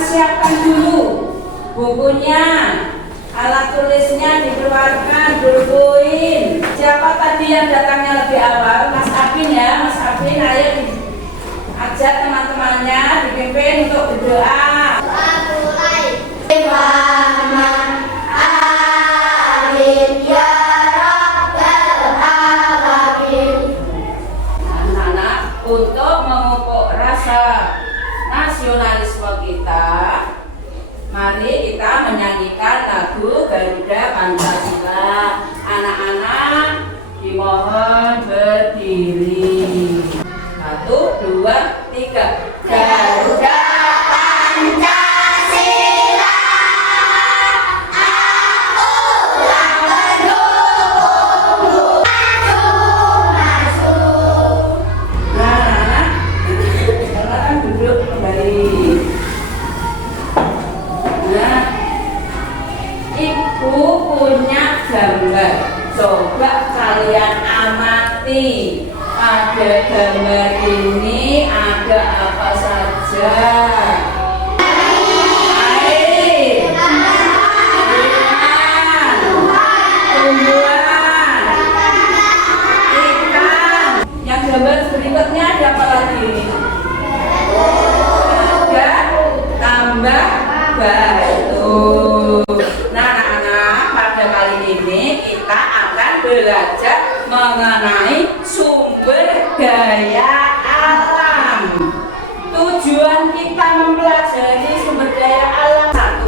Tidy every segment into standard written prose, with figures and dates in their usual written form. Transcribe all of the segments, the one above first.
siapkan dulu bukunya, alat tulisnya dikeluarkan, bukuin. Siapa tadi yang datangnya lebih awal? Mas Abin ya, Mas Abin, ayo ajak teman-temannya dipimpin untuk berdoa. Doa mulai. Amin ya rabbal alamin. Anak-anak, untuk memupuk rasa nasionalisme kita, mari kita menyanyikan lagu Garuda Pancasila. Anak-anak dimohon berdiri. 1, 2, 3. Garuda Pancasila, akulah pendukungmu. Maju, maju. Nah, anak-anak, silakan duduk kembali. Nah, Ibu punya gambar. Coba kalian amati. Ada gambar ini, ada apa saja? Air, ikan, tumbuhan, ikan. Yang gambar berikutnya ada apa lagi? Ada tambah batu. Nah, anak-anak, pada kali ini kita akan belajar mengenai sumber daya alam. Tujuan kita mempelajari sumber daya alam, 1,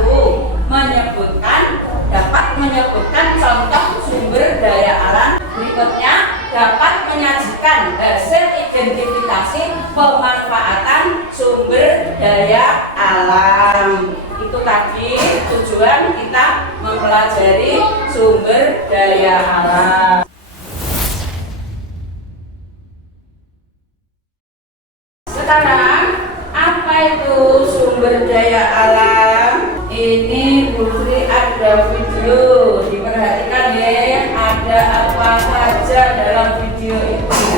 dapat menyebutkan contoh sumber daya alam. Berikutnya, dapat menyajikan hasil identifikasi pemanfaatan sumber daya alam. Itu tadi tujuan kita mempelajari sumber daya alam. Sekarang, apa itu sumber daya alam? Ini Putri ada video, diperhatikan ya, ada apa saja dalam video itu.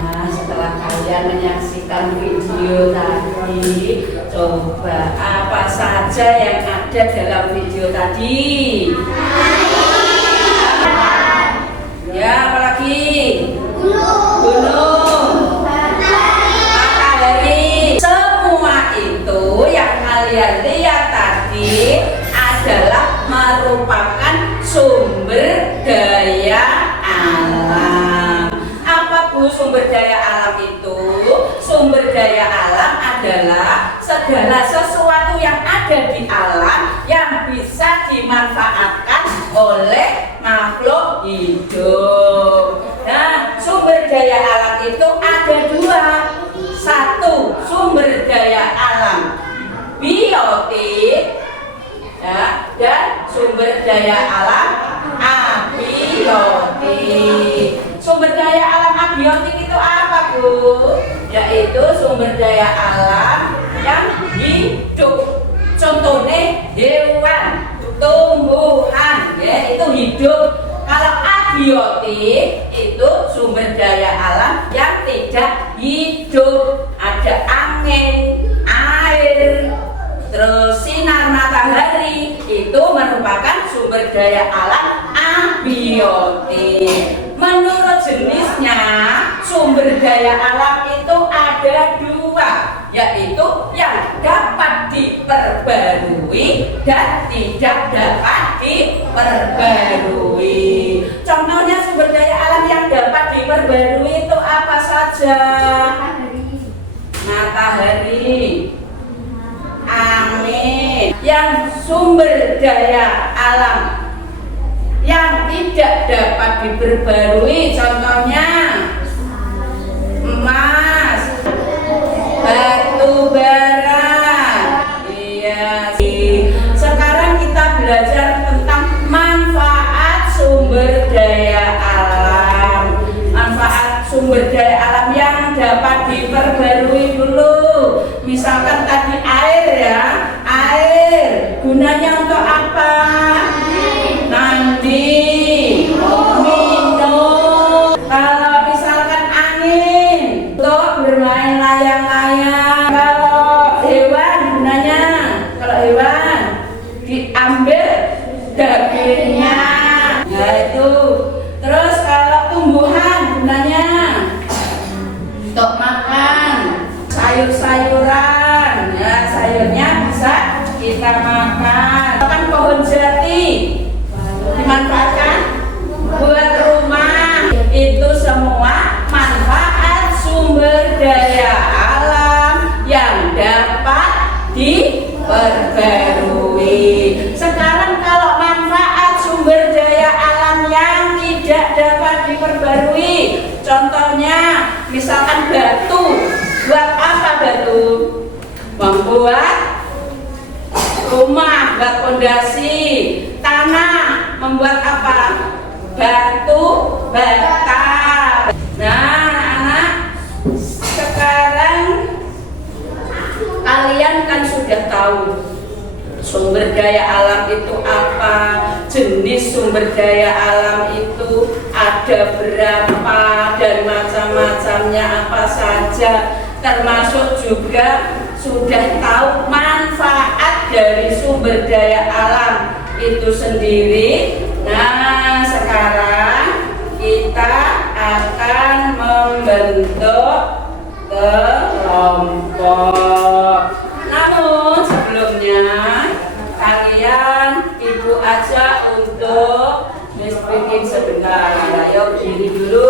Nah, setelah kalian menyaksikan video tadi, coba apa saja yang ada dalam video tadi? Ya, apalagi? Gunung, matahari. Semua itu yang kalian lihat tadi adalah merupakan sumber daya alam. Apa Bu sumber daya alam itu? Sumber daya alam adalah segala sesuatu yang ada di alam yang bisa dimanfaatkan oleh makhluk hidup. Nah, sumber daya alam itu ada 2. 1, sumber daya alam biotik, ya, dan sumber daya alam abiotik. Sumber daya alam abiotik itu apa, Bu? Yaitu sumber daya alam yang hidup. Contohnya hewan, tumbuhan, ya, itu hidup. Kalau abiotik itu sumber daya alam yang tidak hidup. Ada angin, air, terus sinar matahari, itu merupakan sumber daya alam abiotik. Menurut jenisnya, sumber daya alam itu ada 2, yaitu yang dapat diperbarui dan tidak dapat diperbarui. Contohnya sumber daya alam yang dapat diperbarui itu apa saja? Matahari, angin. Yang sumber daya alam yang tidak dapat diperbarui, contohnya emas, batu bara. Iya. Sekarang kita belajar tentang manfaat sumber daya alam. Manfaat sumber daya alam yang dapat diperbarui dulu. Misalkan tadi air, ya, air gunanya untuk apa? Mandi, minum. Kalau misalkan angin, untuk bermain layang-layang. Kalau untuk makan sayur-sayuran. Ya, sayurnya bisa kita makan. Kan pohon jati dimanfaatkan buat rumah. Itu semua manfaat sumber daya alam yang dapat diperbarui. Sekarang kalau manfaat sumber daya alam yang tidak dapat diperbarui, contohnya misalkan batu. Buat apa batu? Membuat rumah, buat fondasi. Tanah membuat apa? Batu bata. Nah, anak-anak, sekarang kalian kan sudah tahu sumber daya alam itu apa, jenis sumber daya alam itu ada berapa dan macam-macamnya apa saja, termasuk juga sudah tahu manfaat dari sumber daya alam itu sendiri. Nah, sekarang kita akan membentuk kelompok. Namun sebelumnya kalian ibu aja untuk bikin sebentar. Ayo berdiri dulu.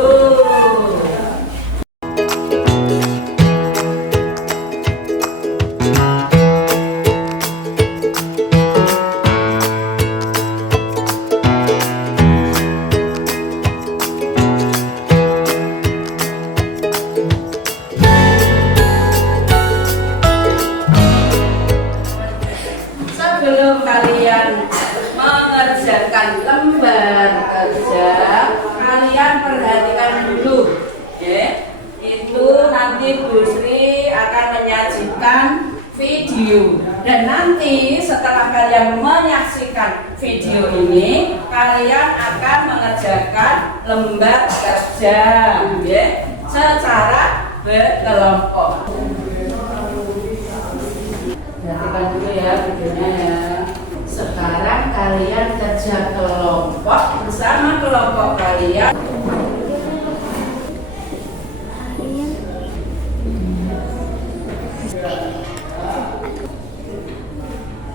Sebelum kalian mengerjakan lembar kerja, kalian perhatikan dulu, ya. Itu nanti Bu Sri akan menyajikan video, dan nanti setelah kalian menyaksikan video ini, kalian akan mengerjakan lembar kerja, ya, secara berkelompok. Perhatikan dulu ya videonya ya. Sekarang kalian kerja kelompok bersama kelompok kalian.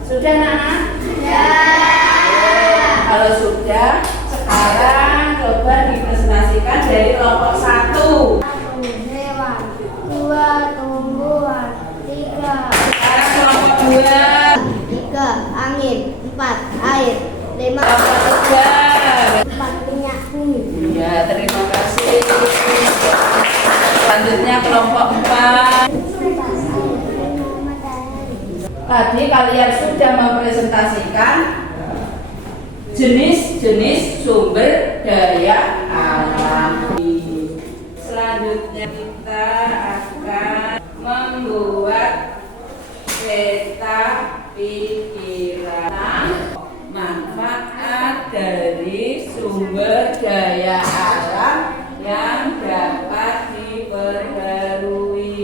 Sudah nak? Ya. Kalau sudah, sekarang coba dipresentasikan dari kelompok 1. Hewan. 2. Tumbuhan. 3. Sekarang kelompok 2. 3. Angin. 4. Air. 5. Kelompok 3. 4. Minyak bumi. Ya, terima kasih. Selanjutnya kelompok 4. Tadi kalian sudah mempresentasikan jenis-jenis sumber daya alam. Selanjutnya kita akan membuat peta pikiran manfaat dari sumber daya alam yang dapat diperbarui.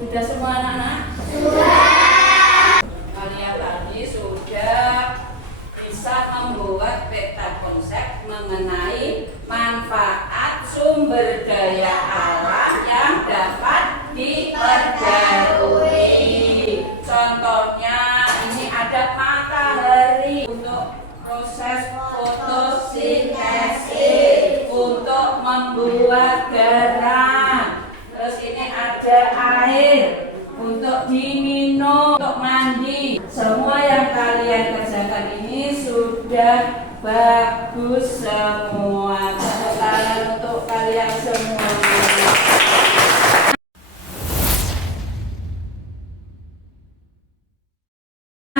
Sudah semua anak-anak? Sudah. Kalian tadi sudah bisa membuat peta konsep mengenai manfaat sumber daya alam yang dapat diperbarui. Contohnya ini ada matahari untuk proses fotosintesis, untuk membuat garam. Terus ini ada air untuk diminum, untuk mandi. Semua yang kalian kerjakan ini sudah bagus semua. Tepuk tangan untuk kalian semua.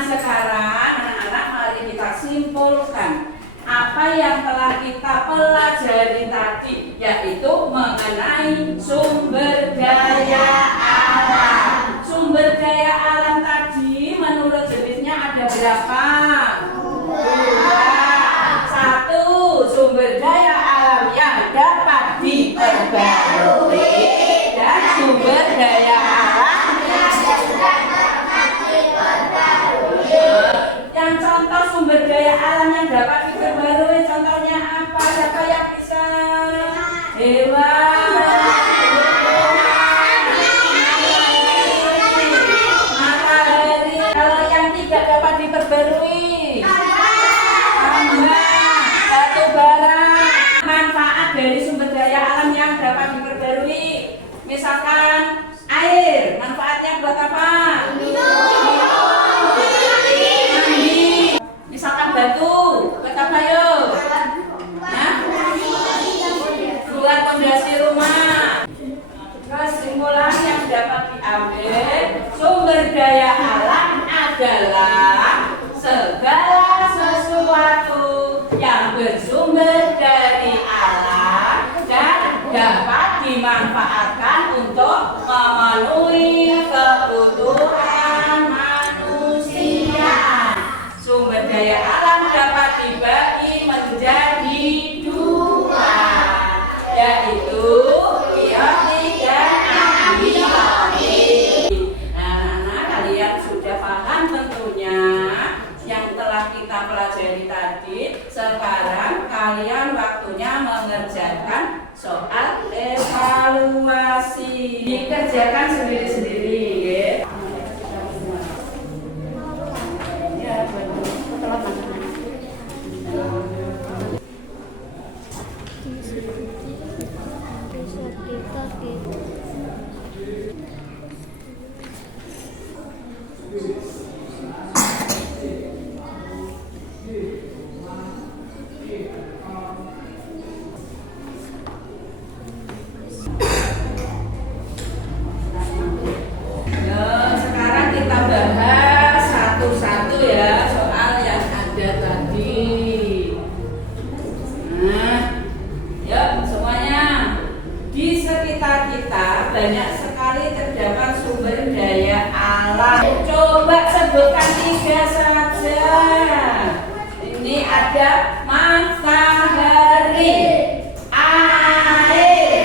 Sekarang anak-anak mari kita simpulkan apa yang telah kita pelajari tadi, yaitu mengenai sumber daya alam. Sumber daya alam tadi menurut jenisnya ada berapa? 2. 1. Sumber daya alam yang dapat diperbarui, dan sumber daya alam yang daya alam adalah segala sesuatu yang bersumber dari alam dan dapat dimanfaatkan untuk memenuhi kebutuhan manusia. Sumber daya alam dapat dibagi menjadi dua, yaitu biotik dan abiotik. Nah, kalian sudah paham tentunya yang telah kita pelajari tadi. Sekarang kalian waktunya mengerjakan soal evaluasi. Dikerjakan sendiri-sendiri, ya. Ya, betul. Sekarang kita bahas satu-satu ya soal yang ada tadi. Nah, yuk semuanya. Di sekitar kita banyak sekali terdapat sumber daya alam. Coba sebutkan 3 saja. Ini ada matahari, air,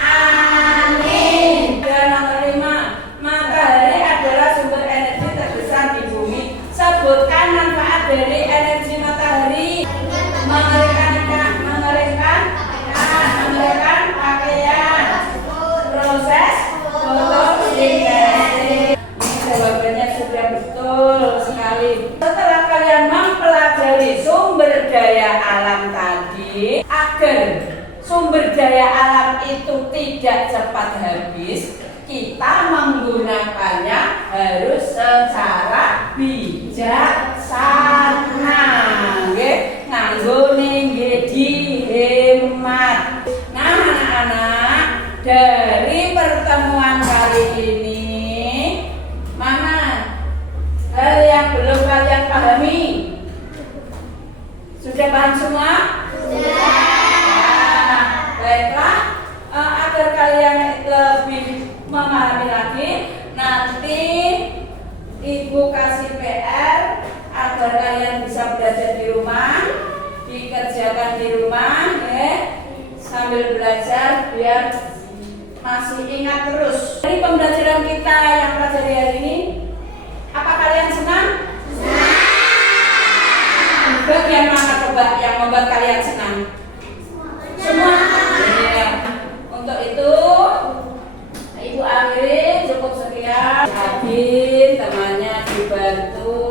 angin. Dan nomor 5, matahari adalah sumber energi terbesar di bumi. Sebutkan manfaat dari energi matahari. Mengeringkan pakaian, proses fotosintesis. Jawabannya sudah betul sekali. Setelah kalian mempelajari sumber daya alam tadi, agar sumber daya alam itu tidak cepat habis, kita menggunakannya harus secara bijaksana. Nggone nggih dihemat. Nah, anak-anak, dari pertemuan kali ini, mana hal yang belum kalian pahami? Sudah paham semua? Sudah. Nah, baiklah, agar kalian lebih memahami lagi, nanti Ibu kasih PR agar kalian bisa belajar di rumah, dikerjakan di rumah, ya, sambil belajar biar masih ingat terus. Dari pembelajaran kita yang pelajari hari ini, apa kalian senang? Senang. Bagian mana coba yang membuat kalian senang? Semua. Ya. Untuk itu, Ibu akhiri cukup sekian. Hadir temannya dibantu